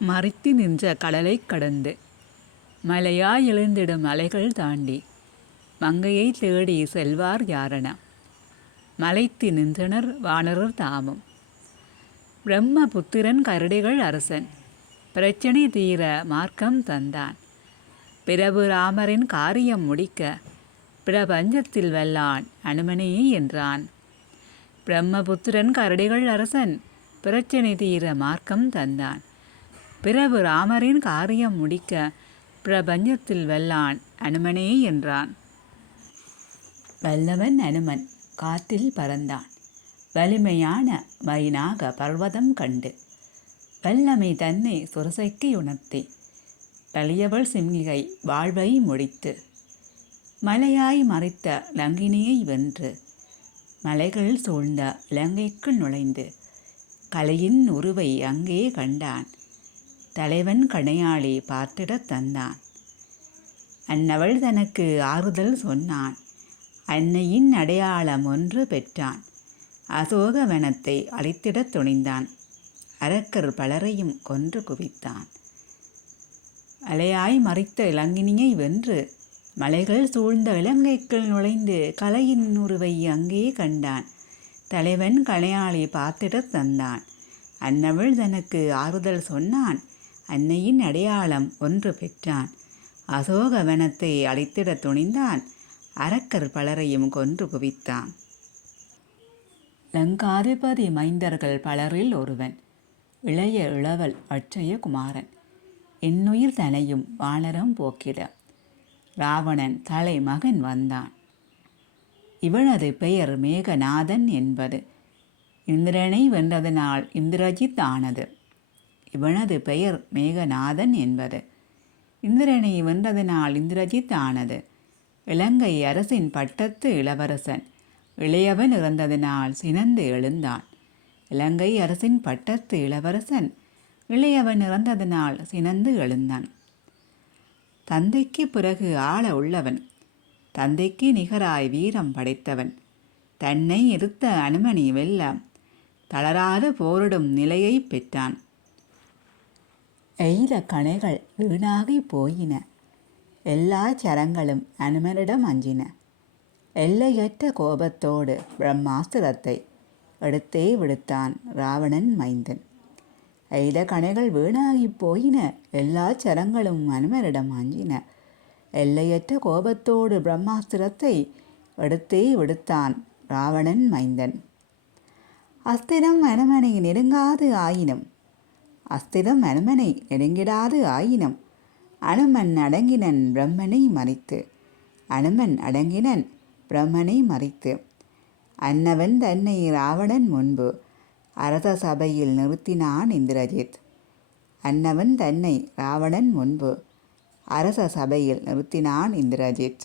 மறித்து நின்ற கடலைக் கடந்து. மலையாய் எழுந்திடும் அலைகள் தாண்டி. மங்கையை தேடி செல்வார் யாரென. மலைத்து நின்றனர் வானரர் தாமும். பிரம்மபுத்திரன் கரடிகள் அரசன். பிரச்சனை தீர மார்க்கம் தந்தான். பிரபு ராமரின் காரியம் முடிக்க பிரபஞ்சத்தில் வெல்லான் அனுமனே என்றான். பிரம்மபுத்திரன் கரடிகள் அரசன். பிரச்சனை தீர மார்க்கம் தந்தான். பிறகு ராமரின் காரியம் முடிக்க பிரபஞ்சத்தில் வெல்லான் அனுமனே என்றான். வல்லவன் அனுமன் காத்தில் பறந்தான். வலிமையான மைனாக பர்வதம் கண்டு. வல்லமை தன்னை சுரசைக்கு உணர்த்தி. வலியவள் சிம்மிகை வாழ்வை முடித்து. மலையாய் மறைத்த லங்கினியை வென்று. மலைகள் சூழ்ந்த இலங்கைக்குள் நுழைந்து. கலையின் உருவை அங்கே கண்டான். தலைவன் கணையாளி பார்த்திடத் தந்தான். அன்னவள் தனக்கு ஆறுதல் சொன்னான். அன்னையின் அடையாளம் ஒன்று பெற்றான். அசோகவனத்தை அழித்திடத் துணிந்தான். அரக்கர் பலரையும் கொன்று குவித்தான். அலையாய் மறைத்த இளங்கினியை வென்று மலைகள் சூழ்ந்த இலங்கைக்குள் நுழைந்து கலையின் உருவை அங்கே கண்டான். தலைவன் கலையாளி பார்த்திடத் தந்தான். அன்னவள் தனக்கு ஆறுதல் சொன்னான். அன்னையின் அடையாளம் ஒன்று பெற்றான். அசோக வனத்தை அழைத்திட துணிந்தான். அரக்கர் பலரையும் கொன்று குவித்தான். லங்காதிபதி மைந்தர்கள் பலரில் ஒருவன் இளைய இளவல் அட்சய குமாரன். என்னுயிர் தனையும் வானரம் போக்கிட. ராவணன் தலைமகன் வந்தான். இவனது பெயர் மேகநாதன் என்பது. இந்திரனை வென்றதனால் இந்திரஜித் ஆனது. இவனது பெயர் மேகநாதன் என்பது. இந்திரனை வென்றதனால் இந்திரஜித் ஆனது. இலங்கை அரசின் பட்டத்து இளவரசன். இளையவன் இறந்ததினால் சினந்து எழுந்தான். இலங்கை அரசின் பட்டத்து இளவரசன். இளையவன் இறந்ததினால் சினந்து எழுந்தான். தந்தைக்கு பிறகு ஆள உள்ளவன். தந்தைக்கு நிகராய் வீரம் படைத்தவன். தன்னை எதிர்த்த அனுமனி வெல்ல தளராது போரிடும் நிலையை பெற்றான். எய்த கணைகள் வீணாகி போயின. எல்லா சரங்களும் அனுமனிடம் அஞ்சின. எல்லையற்ற கோபத்தோடு பிரம்மாஸ்திரத்தை எடுத்தே விடுத்தான் ராவணன் மைந்தன். எய்த கணைகள் வீணாகிப் போயின. எல்லா சரங்களும் அனுமனிடம் அஞ்சின. எல்லையற்ற கோபத்தோடு பிரம்மாஸ்திரத்தை எடுத்தே விடுத்தான் ராவணன் மைந்தன். அஸ்திரம் அனுமனை நெருங்காது ஆயினும் அஸ்திரம் அனுமனை நெடுங்கிடாது ஆயினம். அனுமன் அடங்கினன் பிரம்மனை மறைத்து. அனுமன் அடங்கினன் பிரம்மனை மறைத்து. அன்னவன் தன்னை ராவணன் முன்பு அரச சபையில் நிறுத்தினான் இந்திரஜித். அன்னவன் தன்னை ராவணன் முன்பு அரச சபையில் நிறுத்தினான் இந்திரஜித்.